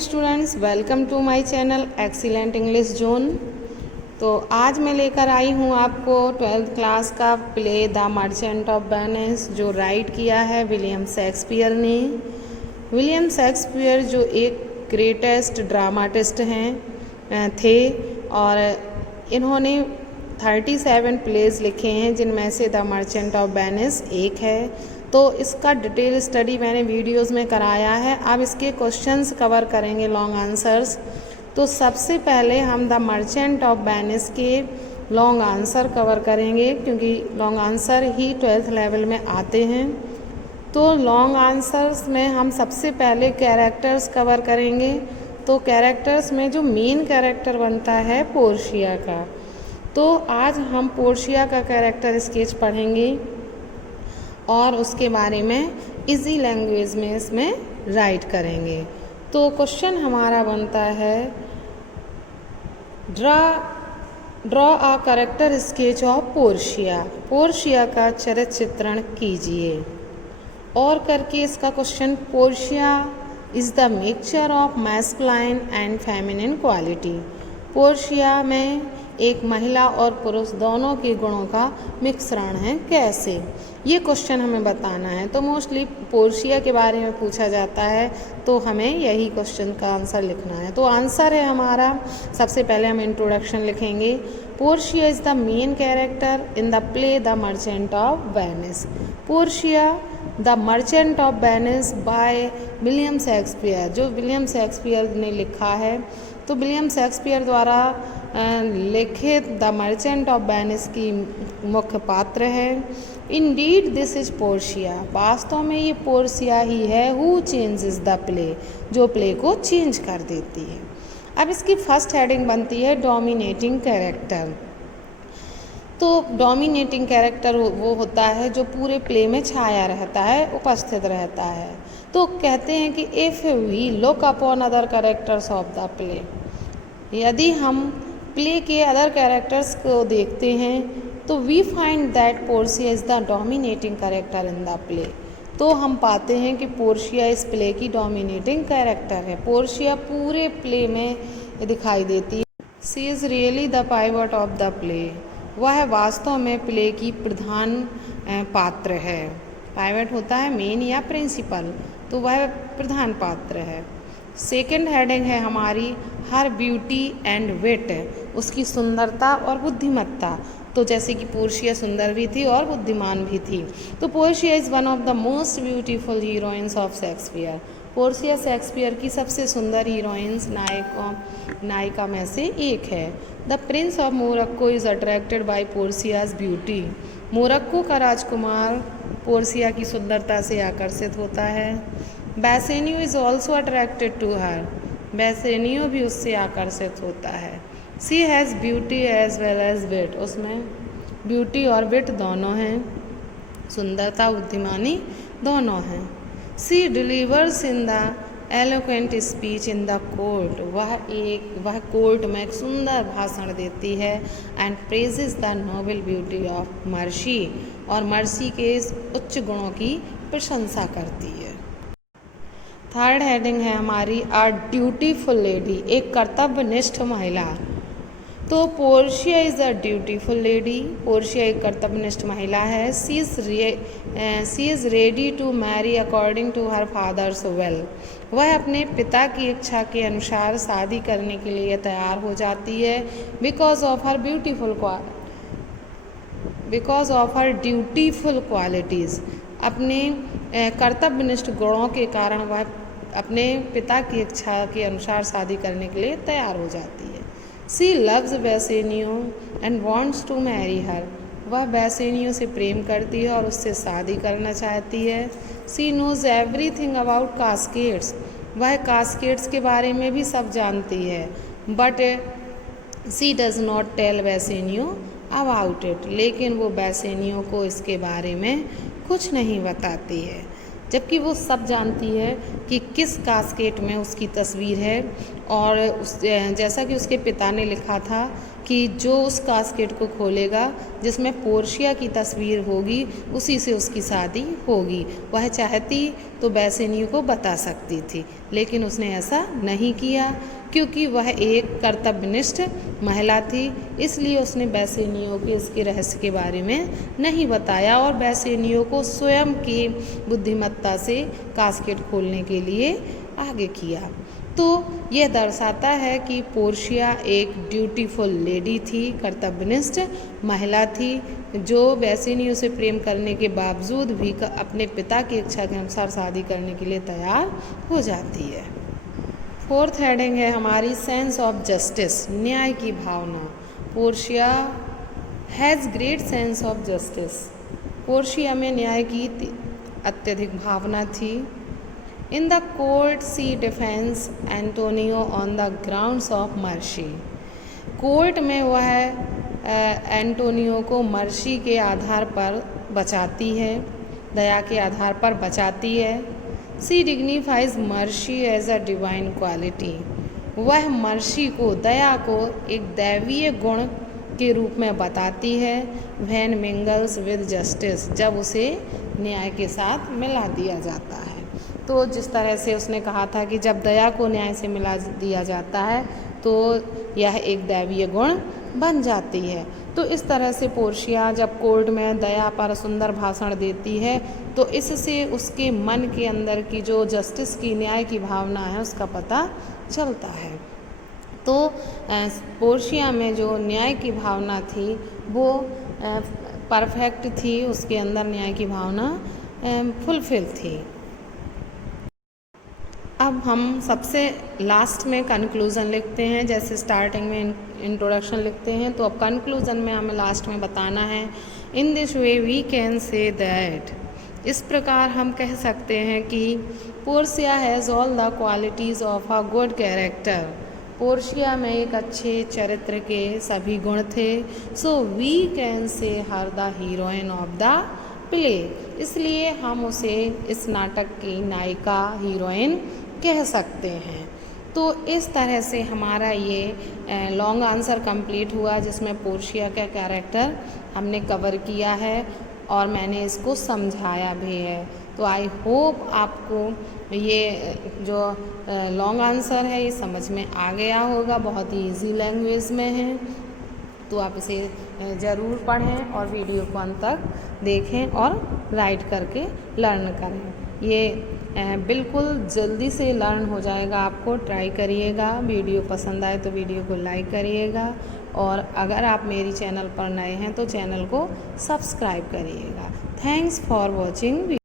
Students, welcome to my channel excellent English zone. तो आज मैं लेकर आई हूँ आपको 12th क्लास का play the merchant of Venice, जो राइट किया है विलियम शेक्सपियर ने। विलियम शेक्सपियर जो एक ग्रेटेस्ट ड्रामाटिस्ट थे और इन्होंने 37 प्लेज लिखे हैं, जिनमें से द मर्चेंट ऑफ वेनिस एक है। तो इसका डिटेल स्टडी मैंने वीडियोस में कराया है। अब इसके क्वेश्चंस कवर करेंगे, लॉन्ग आंसर्स। तो सबसे पहले हम द मर्चेंट ऑफ वेनिस के लॉन्ग आंसर कवर करेंगे, क्योंकि लॉन्ग आंसर ही 12th लेवल में आते हैं। तो लॉन्ग आंसर्स में हम सबसे पहले कैरेक्टर्स कवर करेंगे। तो कैरेक्टर्स में जो मेन कैरेक्टर बनता है पोर्शिया का, तो आज हम पोर्शिया का कैरेक्टर स्केच पढ़ेंगे और उसके बारे में इजी लैंग्वेज में इसमें राइट करेंगे। तो क्वेश्चन हमारा बनता है, draw a character sketch of Portia. Portia का चरित्र चित्रण कीजिए। और करके इसका question, Portia is the mixture of masculine and feminine quality. Portia में एक महिला और पुरुष दोनों के गुणों का मिश्रण है, कैसे? ये क्वेश्चन हमें बताना है। तो मोस्टली पोर्शिया के बारे में पूछा जाता है, तो हमें यही क्वेश्चन का आंसर लिखना है। तो आंसर है हमारा, सबसे पहले हम इंट्रोडक्शन लिखेंगे। Portia is the main character in the play the merchant of Venice. Portia the merchant of Venice by William Shakespeare, जो विलियम शेक्सपियर ने लिखा है। तो विलियम शेक्सपियर द्वारा लिखित द मर्चेंट ऑफ वेनिस की मुख्य पात्र है। इंडीड दिस इज पोर्शिया, वास्तव में ये पोर्शिया ही है। हु चेंजेस द प्ले, जो प्ले को चेंज कर देती है। अब इसकी फर्स्ट हेडिंग बनती है डोमिनेटिंग कैरेक्टर। तो डोमिनेटिंग कैरेक्टर वो होता है जो पूरे प्ले में छाया रहता है, उपस्थित रहता है। तो कहते हैं कि if we look upon other characters of the play, यदि हम प्ले के अदर कैरेक्टर्स को देखते हैं, तो we find that Portia is the dominating character in the play. तो हम पाते हैं कि पोर्शिया इस प्ले की डोमिनेटिंग कैरेक्टर है। पोर्शिया पूरे प्ले में दिखाई देती है। She is really the pivot of the play, वह वास्तव में प्ले की प्रधान पात्र है। पाइवट होता है मेन या प्रिंसिपल, तो वह प्रधान पात्र है। सेकेंड हेडिंग है हमारी हर ब्यूटी एंड विट, उसकी सुंदरता और बुद्धिमत्ता। तो जैसे कि पोर्शिया सुंदर भी थी और बुद्धिमान भी थी। तो Portia is one of the most beautiful heroines of Shakespeare. Portia Shakespeare की सबसे सुंदर हीरोइंस नायिका में से एक है। The prince of Morocco is attracted by Portia's beauty. Morocco का राजकुमार पोर्शिया की सुंदरता से आकर्षित होता है। Bassanio is also attracted to her, Bassanio भी उससे आकर्षित होता है। She has beauty as well as wit, उसमें ब्यूटी और विट दोनों हैं, सुंदरता बुद्धिमानी दोनों हैं। She delivers in the eloquent speech in the court, वह कोर्ट में एक सुंदर भाषण देती है। And praises the noble beauty of mercy, और मर्सी के उच्च गुणों की प्रशंसा करती है। थर्ड हेडिंग है हमारी अ ड्यूटीफुल लेडी, एक कर्तव्यनिष्ठ महिला। तो Portia is a dutiful lady, Portia एक कर्तव्यनिष्ठ महिला है। She is ready to marry according to her father's will, वह अपने पिता की इच्छा के अनुसार शादी करने के लिए तैयार हो जाती है। Because of her dutiful qualities, अपने कर्तव्यनिष्ठ गुणों के कारण वह अपने पिता की इच्छा के अनुसार शादी करने के लिए तैयार हो जाती है। She loves Bassanio and wants to marry her, वह बेसेनियो से प्रेम करती है और उससे शादी करना चाहती है। She knows everything about caskets, वह कास्केड्स के बारे में भी सब जानती है। But she does not tell Bassanio about it, लेकिन वो बेसेनियो को इसके बारे में कुछ नहीं बताती है। जबकि वो सब जानती है कि किस कास्केट में उसकी तस्वीर है, और जैसा कि उसके पिता ने लिखा था कि जो उस कास्केट को खोलेगा जिसमें पोर्शिया की तस्वीर होगी उसी से उसकी शादी होगी। वह चाहती तो बेसेनियो को बता सकती थी, लेकिन उसने ऐसा नहीं किया क्योंकि वह एक कर्तव्यनिष्ठ महिला थी। इसलिए उसने बेसेनियो के इसके रहस्य के बारे में नहीं बताया और बेसेनियो को स्वयं की बुद्धिमत्ता से कास्केट खोलने के लिए आगे किया। तो यह दर्शाता है कि पोर्शिया एक ड्यूटीफुल लेडी थी, कर्तव्यनिष्ठ महिला थी, जो बेसेनियो से प्रेम करने के बावजूद भी अपने पिता की इच्छा के अनुसार शादी करने के लिए तैयार हो जाती है। फोर्थ हेडिंग है हमारी सेंस ऑफ जस्टिस, न्याय की भावना। Portia has great sense of justice. Portia में न्याय की अत्यधिक भावना थी। In the court, she defends Antonio on the grounds of mercy. Court में वह एंटोनियो को मर्सी के आधार पर बचाती है, दया के आधार पर बचाती है। She dignifies mercy as a divine quality. वह मर्सी को, दया को एक दैवीय गुण के रूप में बताती है। When mingles with justice, जब उसे न्याय के साथ मिला दिया जाता है। तो जिस तरह से उसने कहा था कि जब दया को न्याय से मिला दिया जाता है तो यह एक दैवीय गुण बन जाती है। तो इस तरह से पोर्शिया जब कोर्ट में दया पर सुंदर भाषण देती है तो इससे उसके मन के अंदर की जो जस्टिस की, न्याय की भावना है उसका पता चलता है। तो पोर्शिया में जो न्याय की भावना थी वो परफेक्ट थी, उसके अंदर न्याय की भावना फुलफिल थी। अब हम सबसे लास्ट में कंक्लूज़न लिखते हैं, जैसे स्टार्टिंग में इंट्रोडक्शन लिखते हैं तो अब कंक्लूज़न में हमें लास्ट में बताना है। In this way we can say that, इस प्रकार हम कह सकते हैं कि Portia has all the qualities of a good character. Portia में एक अच्छे चरित्र के सभी गुण थे। सो we can say her the heroine of the play, इसलिए हम उसे इस नाटक की नायिका, हीरोइन कह सकते हैं। तो इस तरह से हमारा ये लॉन्ग आंसर कंप्लीट हुआ जिसमें पोर्शिया का कैरेक्टर हमने कवर किया है और मैंने इसको समझाया भी है। तो आई होप आपको ये जो लॉन्ग आंसर है ये समझ में आ गया होगा, बहुत ही ईजी लैंग्वेज में है। तो आप इसे ज़रूर पढ़ें और वीडियो को अंत तक देखें और राइट करके लर्न करें। ये बिल्कुल जल्दी से लर्न हो जाएगा, आपको ट्राई करिएगा। वीडियो पसंद आए तो वीडियो को लाइक करिएगा और अगर आप मेरी चैनल पर नए हैं तो चैनल को सब्सक्राइब करिएगा। Thanks for watching.